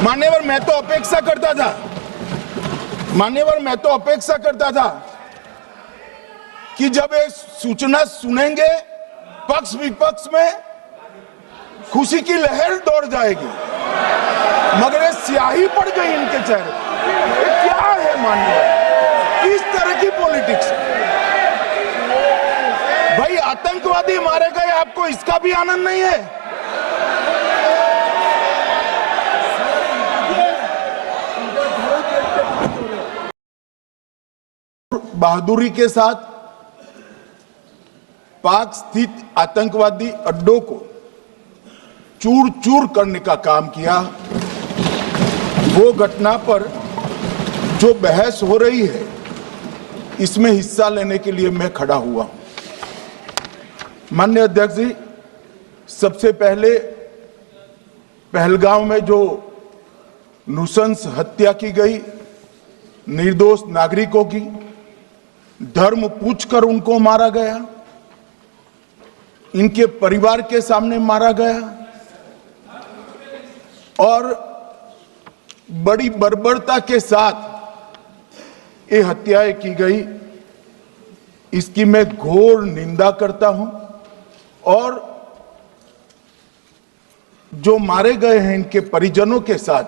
मान्यवर, मैं तो अपेक्षा करता था कि जब ये सूचना सुनेंगे पक्ष विपक्ष में खुशी की लहर दौड़ जाएगी, मगर ये स्याही पड़ गई इनके चेहरे। ये क्या है मान्यवर, किस तरह की पॉलिटिक्स? भाई आतंकवादी मारे गए, आपको इसका भी आनंद नहीं है? बहादुरी के साथ पाक स्थित आतंकवादी अड्डों को चूर चूर करने का काम किया। वो घटना पर जो बहस हो रही है, इसमें हिस्सा लेने के लिए मैं खड़ा हुआ हूं। माननीय अध्यक्ष जी, सबसे पहले पहलगांव में जो नृशंस हत्या की गई निर्दोष नागरिकों की, धर्म पूछकर उनको मारा गया, इनके परिवार के सामने मारा गया और बड़ी बर्बरता के साथ ये हत्याएं की गई, इसकी मैं घोर निंदा करता हूं। और जो मारे गए हैं इनके परिजनों के साथ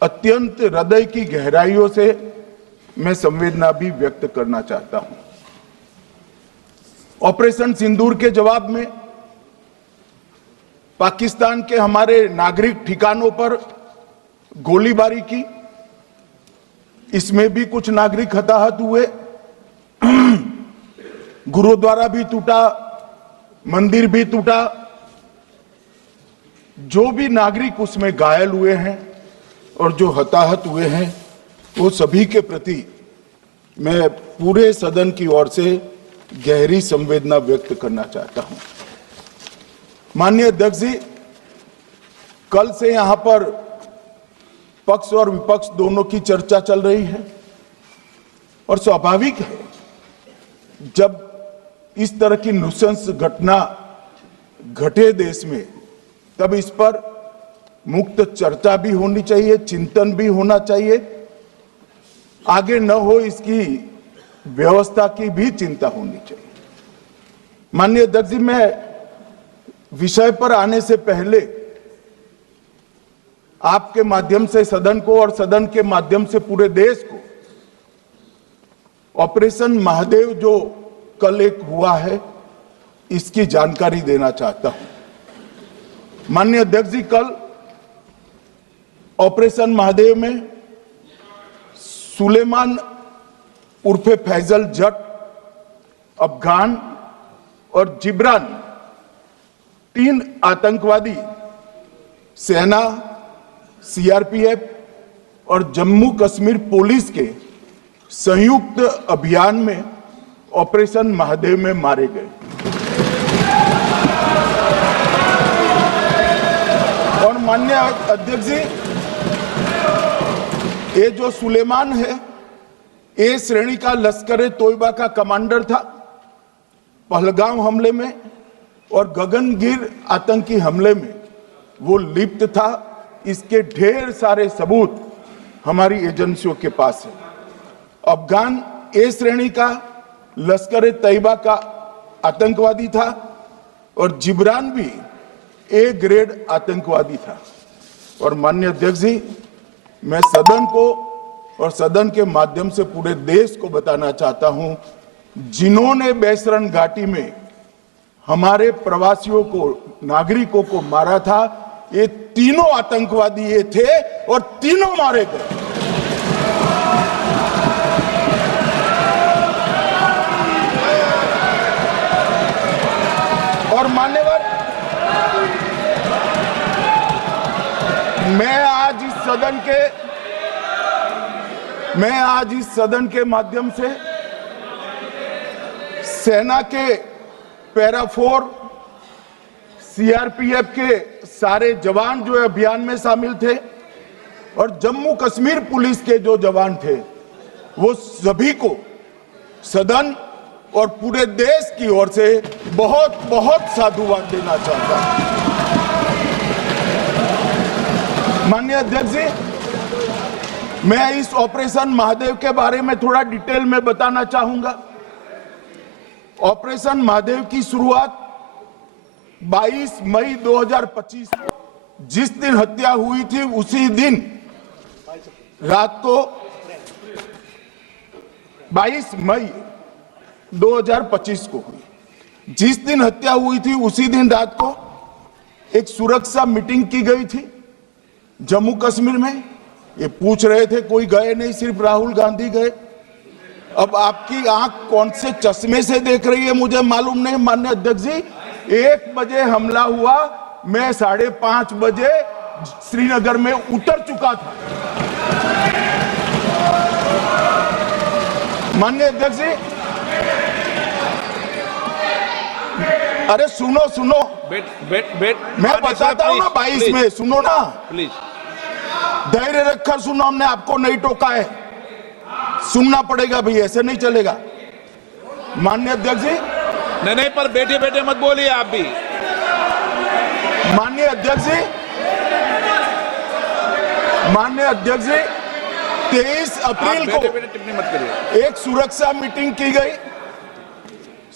अत्यंत हृदय की गहराइयों से मैं संवेदना भी व्यक्त करना चाहता हूं। ऑपरेशन सिंदूर के जवाब में पाकिस्तान के हमारे नागरिक ठिकानों पर गोलीबारी की, इसमें भी कुछ नागरिक हताहत हुए, गुरुद्वारा भी टूटा, मंदिर भी टूटा। जो भी नागरिक उसमें घायल हुए हैं और जो हताहत हुए हैं, वो सभी के प्रति मैं पूरे सदन की ओर से गहरी संवेदना व्यक्त करना चाहता हूं। माननीय अध्यक्ष जी, कल से यहां पर पक्ष और विपक्ष दोनों की चर्चा चल रही है और स्वाभाविक है, जब इस तरह की नृशंस घटना घटे देश में, तब इस पर मुक्त चर्चा भी होनी चाहिए, चिंतन भी होना चाहिए, आगे न हो इसकी व्यवस्था की भी चिंता होनी चाहिए। माननीय अध्यक्ष जी, मैं विषय पर आने से पहले आपके माध्यम से सदन को और सदन के माध्यम से पूरे देश को ऑपरेशन महादेव जो कल एक हुआ है, इसकी जानकारी देना चाहता हूं। माननीय अध्यक्ष जी, कल ऑपरेशन महादेव में सुलेमान उर्फे फैजल जट, अफगान और जिब्रान, 3 आतंकवादी सेना, सीआरपीएफ और जम्मू कश्मीर पुलिस के संयुक्त अभियान में ऑपरेशन महादेव में मारे गए। और माननीय अध्यक्ष जी, ये जो सुलेमान है, ए श्रेणी का लश्कर तोयबा का कमांडर था। पहलगाम हमले में और गगनगिर आतंकी हमले में वो लिप्त था। इसके ढेर सारे सबूत हमारी एजेंसियों के पास है। अफगान ए श्रेणी का लश्कर तैयबा का आतंकवादी था और जिब्रान भी ए ग्रेड आतंकवादी था। और माननीय अध्यक्ष जी, मैं सदन को और सदन के माध्यम से पूरे देश को बताना चाहता हूं, जिन्होंने बैसरन घाटी में हमारे प्रवासियों को, नागरिकों को मारा था, ये तीनों आतंकवादी ये थे और तीनों मारे गए। और मान्यवर, मैं आज इस सदन के माध्यम से सेना के पैरा 4, सीआरपीएफ के सारे जवान जो अभियान में शामिल थे और जम्मू कश्मीर पुलिस के जो जवान थे, वो सभी को सदन और पूरे देश की ओर से बहुत बहुत साधुवाद देना चाहता हूं। माननीय अध्यक्ष जी, मैं इस ऑपरेशन महादेव के बारे में थोड़ा डिटेल में बताना चाहूंगा। ऑपरेशन महादेव की शुरुआत 22 मई 2025 जिस दिन हत्या हुई थी उसी दिन रात को 22 मई 2025 को हुई। जिस दिन हत्या हुई थी उसी दिन रात को एक सुरक्षा मीटिंग की गई थी जम्मू कश्मीर में। ये पूछ रहे थे, कोई गए नहीं, सिर्फ राहुल गांधी गए। अब आपकी आंख कौन से चश्मे से देख रही है मुझे मालूम नहीं माननीय अध्यक्ष जी। 1 बजे हमला हुआ, मैं 5:30 बजे श्रीनगर में उतर चुका था। माननीय अध्यक्ष जी, अरे सुनो सुनो, मैं बताता हूँ ना 22 में, सुनो ना प्लीज, धैर्य रखकर सुनो, हमने आपको नहीं टोका है, सुनना पड़ेगा भाई, ऐसे नहीं चलेगा। माननीय अध्यक्ष जी, नहीं, पर बैठे बैठे मत बोलिए आप भी। माननीय अध्यक्ष जी, 23 अप्रैल को टिप्पणी मत करिए। एक सुरक्षा मीटिंग की गई।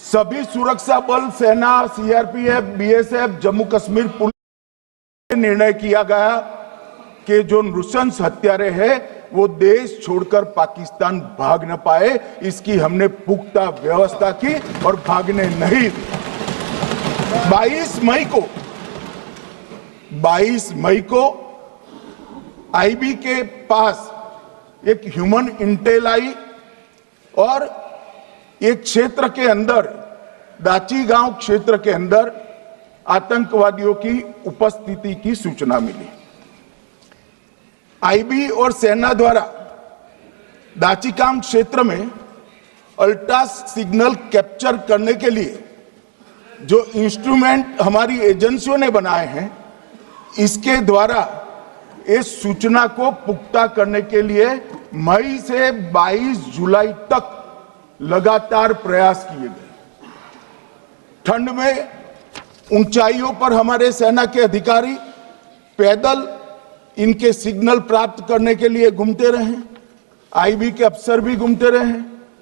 सभी सुरक्षा बल, सेना, CRPF, BSF, Jammu Kashmir police ने निर्णय किया गया कि जो नृशंस हत्यारे हैं वो देश छोड़कर पाकिस्तान भाग न पाए, इसकी हमने पुख्ता व्यवस्था की और भागने नहीं दी। 22 मई को आईबी के पास एक ह्यूमन इंटेल आई और एक क्षेत्र के अंदर, दाची गांव क्षेत्र के अंदर आतंकवादियों की उपस्थिति की सूचना मिली। आईबी और सेना द्वारा दाचीकाम क्षेत्र में अल्ट्रा सिग्नल कैप्चर करने के लिए जो इंस्ट्रूमेंट हमारी एजेंसियों ने बनाए हैं, इसके द्वारा इस सूचना को पुख्ता करने के लिए मई से 22 जुलाई तक लगातार प्रयास किए गए। ठंड में ऊंचाइयों पर हमारे सेना के अधिकारी पैदल इनके सिग्नल प्राप्त करने के लिए घूमते रहे, आईबी के अफसर भी घूमते रहे,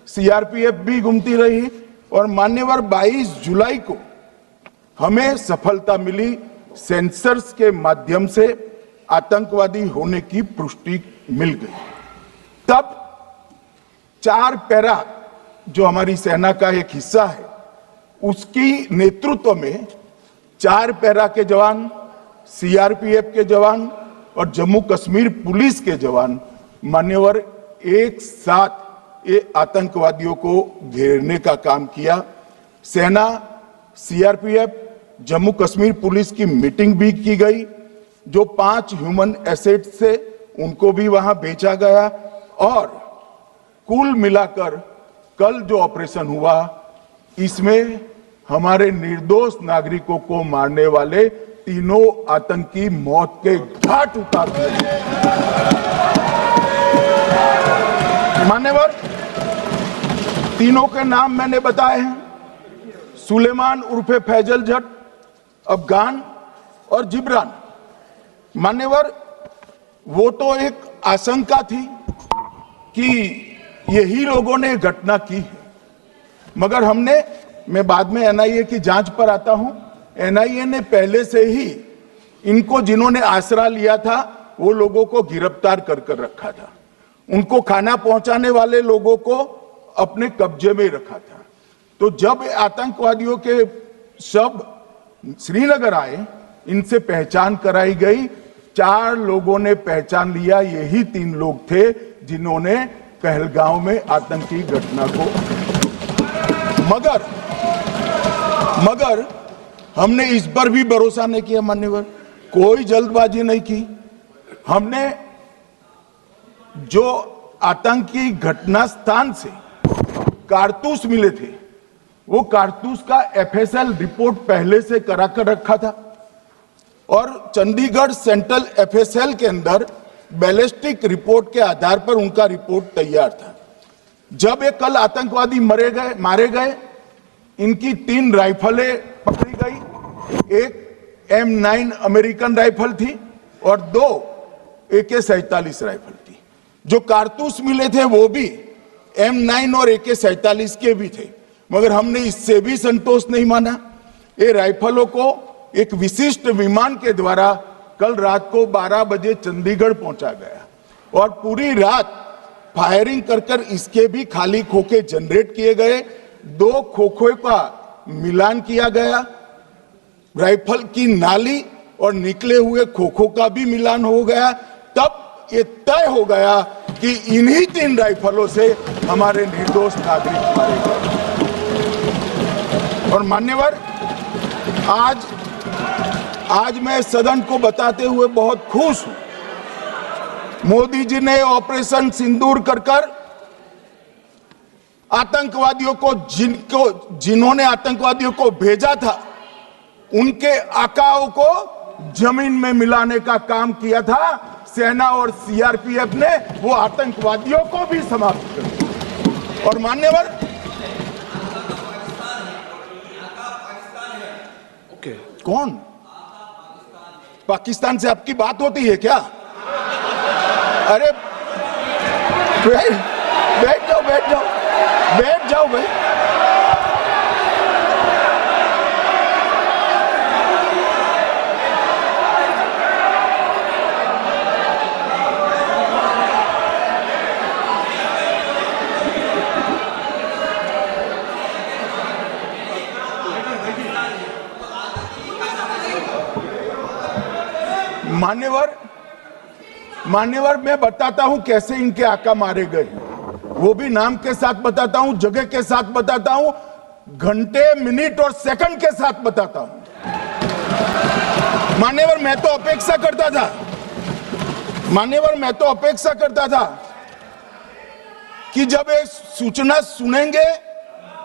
सीआरपीएफ भी घूमती रही और मान्यवर 22 जुलाई को हमें सफलता मिली। सेंसर्स के माध्यम से आतंकवादी होने की पुष्टि मिल गई। तब 4 पैरा जो हमारी सेना का एक हिस्सा है, उसकी नेतृत्व में 4 पैरा के जवान, सीआरपीएफ के जवान और जम्मू कश्मीर पुलिस के जवान मान्यवर एक साथ ये आतंकवादियों को घेरने का काम किया। सेना, सीआरपीएफ, जम्मू कश्मीर पुलिस की मीटिंग भी की गई। जो 5 ह्यूमन एसेट्स थे उनको भी वहां बेचा गया और कुल मिलाकर कल जो ऑपरेशन हुआ, इसमें हमारे निर्दोष नागरिकों को मारने वाले तीनों आतंकी मौत के घाट उतार दिए। मान्यवर, तीनों के नाम मैंने बताए हैं, सुलेमान उर्फे फैजल जट, अफगान और जिब्रान। मान्यवर, वो तो एक आशंका थी कि यही लोगों ने घटना की है, मगर मैं बाद में एनआईए की जांच पर आता हूं, एनआईए ने पहले से ही इनको, जिन्होंने आसरा लिया था, वो लोगों को गिरफ्तार कर रखा था। उनको खाना पहुंचाने वाले लोगों को अपने कब्जे में रखा था। तो जब आतंकवादियों के शव श्रीनगर आए, इनसे पहचान कराई गई। 4 लोगों ने पहचान लिया, यही 3 लोग थे जिन्होंने पहलगांव में आतंकी घटना को। मगर हमने इस पर भी भरोसा नहीं किया मान्यवर, कोई जल्दबाजी नहीं की। हमने जो आतंकी घटना स्थान से कारतूस मिले थे, वो कारतूस का एफएसएल रिपोर्ट पहले से करा कर रखा था और चंडीगढ़ सेंट्रल एफएसएल के अंदर बैलिस्टिक रिपोर्ट के आधार पर उनका रिपोर्ट तैयार था। जब ये कल आतंकवादी मारे गए, इनकी 3 राइफलें पकड़ी गई। एक M9 अमेरिकन राइफल थी और 2 AK-47 राइफल थी। जो कारतूस मिले थे वो भी M9 और AK-47 के भी थे, मगर हमने इससे भी संतोष नहीं माना। ये राइफलों को एक विशिष्ट विमान के द्वारा कल रात को 12 बजे चंडीगढ़ पहुंचा गया और पूरी रात फायरिंग कर कर इसके भी खाली खोखे जनरेट किए गए। 2 खोखों का मिलान किया गया, राइफल की नाली और निकले हुए खोखों का भी मिलान हो गया। तब ये तय हो गया कि इन्हीं 3 राइफलों से हमारे निर्दोष नागरिक मारे गए। और मान्यवर, आज मैं सदन को बताते हुए बहुत खुश हूं। मोदी जी ने ऑपरेशन सिंदूर कर आतंकवादियों को जिन्होंने आतंकवादियों को भेजा था उनके आकाओं को जमीन में मिलाने का काम किया था। सेना और सीआरपीएफ ने वो आतंकवादियों को भी समाप्त कर दिया। और मान्यवर, कौन पाकिस्तान से आपकी बात होती है क्या? अरे बैठ जाओ भाई। मान्यवर, मैं बताता हूं कैसे इनके आका मारे गए, वो भी नाम के साथ बताता हूं, जगह के साथ बताता हूं, घंटे, मिनट और सेकंड के साथ बताता हूं। मान्यवर, मैं तो अपेक्षा करता था कि जब एक सूचना सुनेंगे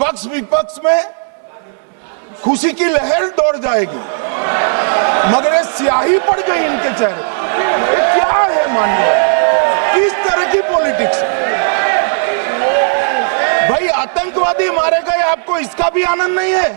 पक्ष विपक्ष में खुशी की लहर दौड़ जाएगी, मगर ये स्याही पड़ गई इनके चेहरे। ये क्या है मान्यवर? किस तरह की पॉलिटिक्स? भाई आतंकवादी मारे गए, आपको इसका भी आनंद नहीं है?